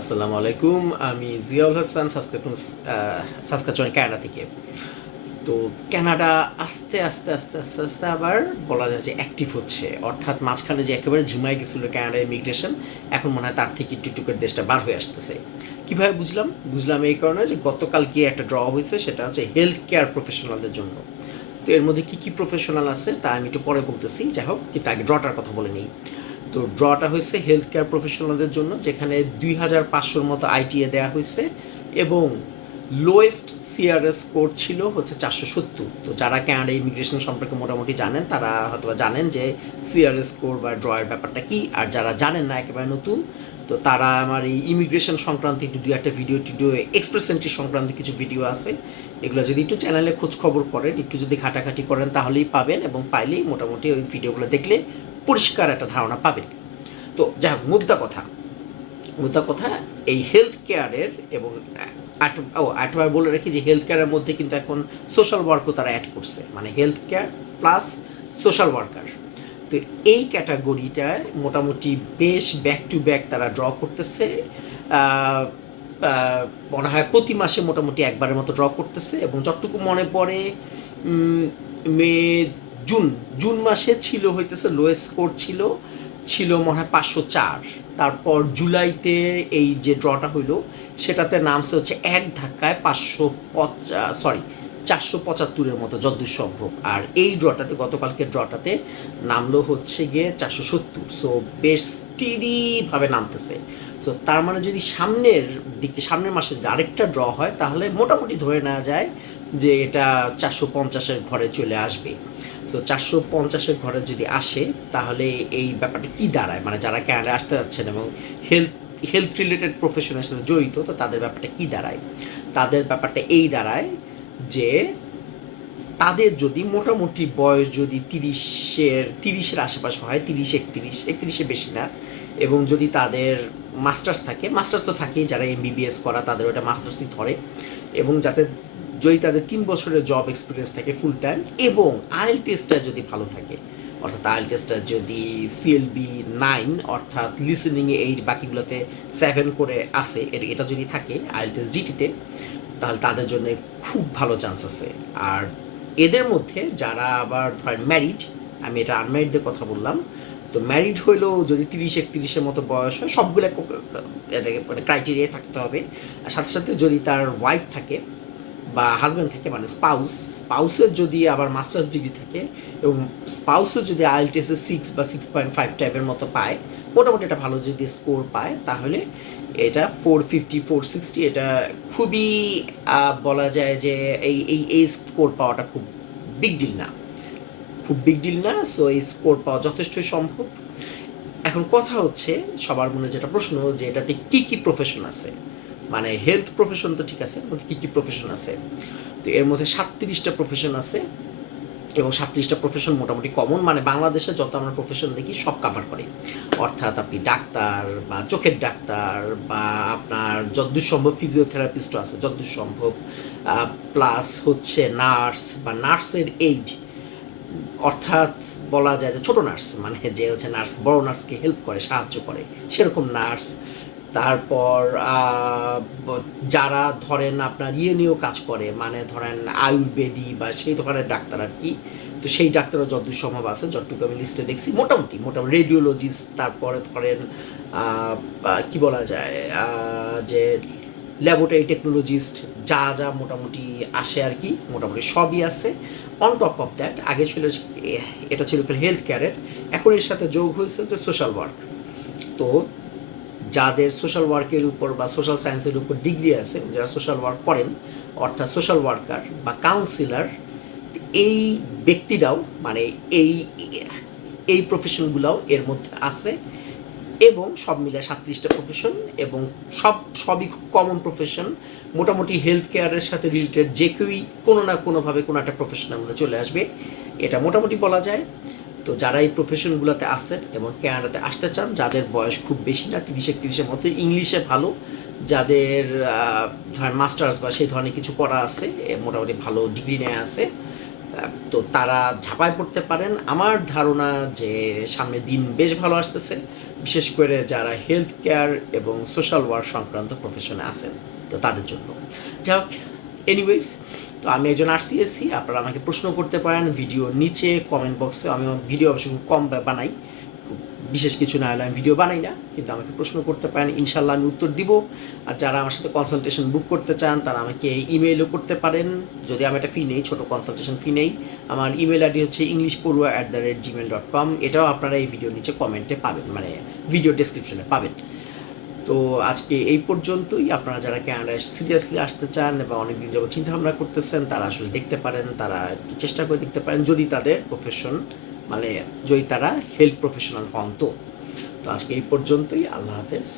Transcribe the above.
আসসালামু আলাইকুম, আমি জিয়াউল হাসান সাসকাচুন কানাডা থেকে। তো কানাডা আস্তে আস্তে আস্তে আস্তে আস্তে আবার বলা যায় যে অ্যাক্টিভ হচ্ছে। অর্থাৎ মাঝখানে যে একেবারে ঝিমাই গেছিল কানাডা ইমিগ্রেশন এখন মনে হয় তার থেকে একটু একটু করে দেশটা বার হয়ে আসতেছে। কীভাবে বুঝলাম? বুঝলাম এই কারণে যে গতকাল গতকালকে একটা ড্র হয়েছে, সেটা হচ্ছে হেলথ কেয়ার প্রফেশনালদের জন্য। তো এর মধ্যে কী কী প্রফেশনাল আছে, তা আমি একটু পরে বলতেছি। যাই হোক, কিন্তু আগে ড্রটার কথা বলে নিই। তো ড্রটা হয়েছে হেলথ কেয়ার প্রফেশনালদের জন্য, যেখানে দুই হাজার পাঁচশোর মতো আইটিএ দেওয়া হয়েছে এবং লোয়েস্ট সিআরএস কোড ছিল হচ্ছে চারশো সত্তর। তো যারা ক্যানাডা ইমিগ্রেশন সম্পর্কে মোটামুটি জানেন, তারা হয়তো জানেন যে সিআরএস কোড বা ড্রয়ের ব্যাপারটা কি। আর যারা জানেন না, একেবারে নতুন, তো তারা আমার এই ইমিগ্রেশন সংক্রান্ত একটু দুই একটা ভিডিও টিডিও এক্সপ্রেস এন্ট্রি সংক্রান্ত কিছু ভিডিও আছে। এগুলো যদি একটু চ্যানেলে খোঁজ খবর করেন, একটু যদি ঘাটাঘাটি করেন, তাহলেই পাবেন এবং পাইলেই মোটামুটি ওই ভিডিওগুলো দেখলে পরিষ্কার একটা ধারণা পাবেন। তো যাই হোক মুদ্রা কথা। মুদ্রা কথা, এই হেলথ কেয়ারের এবং ও, আটবার বলে রাখি যে হেলথ কেয়ারের মধ্যে কিন্তু এখন সোশ্যাল ওয়ার্কও তারা অ্যাড করছে। মানে health care plus social worker তো এই ক্যাটাগরিটায় মোটামুটি বেশ ব্যাক টু ব্যাক তারা ড্র করতেছে। মনে হয় প্রতি মাসে মোটামুটি একবারের মতো ড্র করতেছে এবং যতটুকু মনে পড়ে মে জুন জুন মাসে ছিল, হইতেছে লোয়েস্ট স্কোর ছিল ছিল মনে হয় পাঁচশো চার। তারপর জুলাইতে এই যে ড্রটা হইল, সেটাতে নামছে হচ্ছে এক ধাক্কায় পাঁচশো সরি চারশো পঁচাত্তরের মতো যদ্দূর সম্ভব। আর এই ড্রটাতে গতকালকে ড্রটাতে নামলো হচ্ছে গিয়ে চারশো সত্তর। সো বেশ স্টিডিভাবে নামতেছে। সো তার মানে যদি সামনের দিকে, সামনের মাসে আরেকটা ড্র হয়, তাহলে মোটামুটি ধরে নেওয়া যায় যে এটা চারশো পঞ্চাশের ঘরে চলে আসবে। সো চারশো পঞ্চাশের ঘরে যদি আসে, তাহলে এই ব্যাপারটা কি দাঁড়ায়? মানে যারা ক্যানাডা আসতে যাচ্ছেন এবং হেলথ হেলথ রিলেটেড প্রফেশনের সাথে জড়িত, তো তাদের ব্যাপারটা কি দাঁড়ায়? তাদের ব্যাপারটা এই দাঁড়ায় যে তাদের যদি মোটামুটি বয়স যদি তিরিশের তিরিশের আশেপাশে হয়, তিরিশ, একত্রিশ, একত্রিশে বেশি না, এবং যদি তাদের মাস্টার্স থাকে, মাস্টার্স তো থাকেই, যারা এমবিবিএস করা, তাদের ওটা মাস্টার্সই ধরে, এবং যাতে যদি তাদের তিন বছরের জব এক্সপিরিয়েন্স থাকে ফুল টাইম এবং আইএল টেস্টটা যদি ভালো থাকে, অর্থাৎ আইএল টেস্টটা যদি সিএলবি নাইন অর্থাৎ লিসেনিংয়ে এইট বাকিগুলোতে সেভেন করে আসে এটা যদি থাকে আইএল টেস্ট জিটিতে তাহলে তাদের জন্য খুব ভালো চান্স আছে। আর এদের মধ্যে যারা আবার ধরেন ম্যারিড আমি এটা আনম্যারিডদের কথা বললাম, তো ম্যারিড হইলেও যদি তিরিশ একত্রিশের মতো বয়স হয়, সবগুলো মানে ক্রাইটেরিয়া থাকতে হবে। আর সাথে সাথে যদি তার ওয়াইফ থাকে বা হাজব্যান্ড থাকে মানে স্পাউস স্পাউসের যদি আবার মাস্টার্স ডিগ্রি থাকে এবং স্পাউসও যদি আইএলটিএসে সিক্স বা সিক্স পয়েন্ট ফাইভ টাইপের মতো পায়, মোটামুটি একটা ভালো যদি স্কোর পায়, তাহলে এটা ফোর ফিফটি ফোর সিক্সটি এটা খুবই বলা যায় যে এই এই এই স্কোর পাওয়াটা খুব বিগ ডিল না। খুব বিগ ডিল না সো এই স্কোর পাওয়া যথেষ্টই সম্ভব। এখন কথা হচ্ছে, সবার মনে যেটা প্রশ্ন যে এটাতে কী কী প্রফেশন আছে? মানে হেলথ প্রফেশন তো ঠিক আছে কী কী প্রফেশন আছে? তো এর মধ্যে সাতত্রিশটা প্রফেশন আছে এবং সাতত্রিশটা প্রফেশন মোটামুটি কমন মানে বাংলাদেশে যত আমরা প্রফেশন দেখি সব কাভার করে। অর্থাৎ আপনি ডাক্তার বা চোখের ডাক্তার বা আপনার যদ্দূর সম্ভব ফিজিওথেরাপিস্টও আছে যদ্দূর সম্ভব প্লাস হচ্ছে নার্স বা নার্সের এইড অর্থাৎ বলা যায় যে ছোটো নার্স মানে যে হচ্ছে নার্স বড় নার্সকে হেল্প করে, সাহায্য করে। সেরকম নার্স তারপর যারা ধরেন আপনার ইয়ে নিয়েও কাজ করে মানে ধরেন আয়ুর্বেদী বা সেই ধরনের ডাক্তার আর কি, তো সেই ডাক্তারও যতদূর সম্ভব আছে, যতটুকু আমি লিস্টে দেখছি, মোটামুটি মোটামুটি রেডিওলজিস্ট তারপরে ধরেন কি বলা যায় যে ল্যাবরেটরি টেকনোলজিস্ট যা যা মোটামুটি আসে আর কি, মোটামুটি সবই আছে। অন টপ অফ দ্যাট আগে ছিল এটা ছিল হেলথ কেয়ারের এখন এর সাথে যোগ হয়েছে যে সোশ্যাল ওয়ার্ক তো যাদের সোশ্যাল ওয়ার্কের উপর বা সোশ্যাল সায়েন্সের উপর ডিগ্রি আছে, যারা সোশ্যাল ওয়ার্ক করেন, অর্থাৎ সোশ্যাল ওয়ার্কার বা কাউন্সিলার এই ব্যক্তিরাও মানে এই এই প্রফেশনগুলোও এর মধ্যে আছে এবং সব মিলে সাতত্রিশটা প্রফেশন এবং সব, সবই খুব কমন প্রফেশন মোটামুটি হেলথ কেয়ারের সাথে রিলেটেড যে কেউই কোনো না কোনোভাবে কোনো একটা প্রফেশনের মধ্যে চলে আসবে। এটা মোটামুটি বলা যায়। তো যারা এই প্রফেশনগুলোতে আসেন এবং ক্যানাডাতে আসতে চান, যাদের বয়স খুব বেশি না তিরিশ একত্রিশের মতো ইংলিশে ভালো, যাদের ধরেন মাস্টার্স বা সেই ধরনের কিছু করা আছে মোটামুটি ভালো ডিগ্রি নেওয়া আছে তো তারা ঝাঁপায় পড়তে পারেন। আমার ধারণা যে সামনে দিন বেশ ভালো আসতেছে, বিশেষ করে যারা হেলথ কেয়ার এবং সোশ্যাল ওয়ার্ক সংক্রান্ত প্রফেশনে আছেন, তো তাদের জন্য। যাই হোক এনিওয়েজ তো আমি একজন আর আরসিএসসি আপনারা আমাকে প্রশ্ন করতে পারেন ভিডিওর নিচে কমেন্ট বক্সে আমি ভিডিও অবশ্য খুব কম বানাই বিশেষ কিছু না হলে আমি ভিডিও বানাই না, কিন্তু আমাকে প্রশ্ন করতে পারেন ইনশাল্লাহ আমি উত্তর দিব। আর যারা আমার সাথে কনসালটেশন বুক করতে চান, তারা আমাকে ইমেলও করতে পারেন। যদি আমি একটা ফি নেই, ছোটো কনসালটেশন ফি নেই, আমার ইমেল আইডি হচ্ছে ইংলিশ পড়ুয়া at the rate gmail dot com এটাও আপনারা এই ভিডিওর নিচে কমেন্টে পাবেন মানে ভিডিও ডেসক্রিপশনে পাবেন। তো আজকে এই পর্যন্তই। আপনারা যারা ক্যানাডায় সিরিয়াসলি আসতে চান বা অনেকদিন যাব চিন্তা ভাবনা করতেছেন, তারা আসলে দেখতে পারেন, তারা একটু চেষ্টা করে দেখতে পারেন। যদি তাদের প্রফেশন মানে যদি তারা হেলথ প্রফেশনাল হন তো। তো আজকে এই পর্যন্তই। আল্লাহ হাফেজ।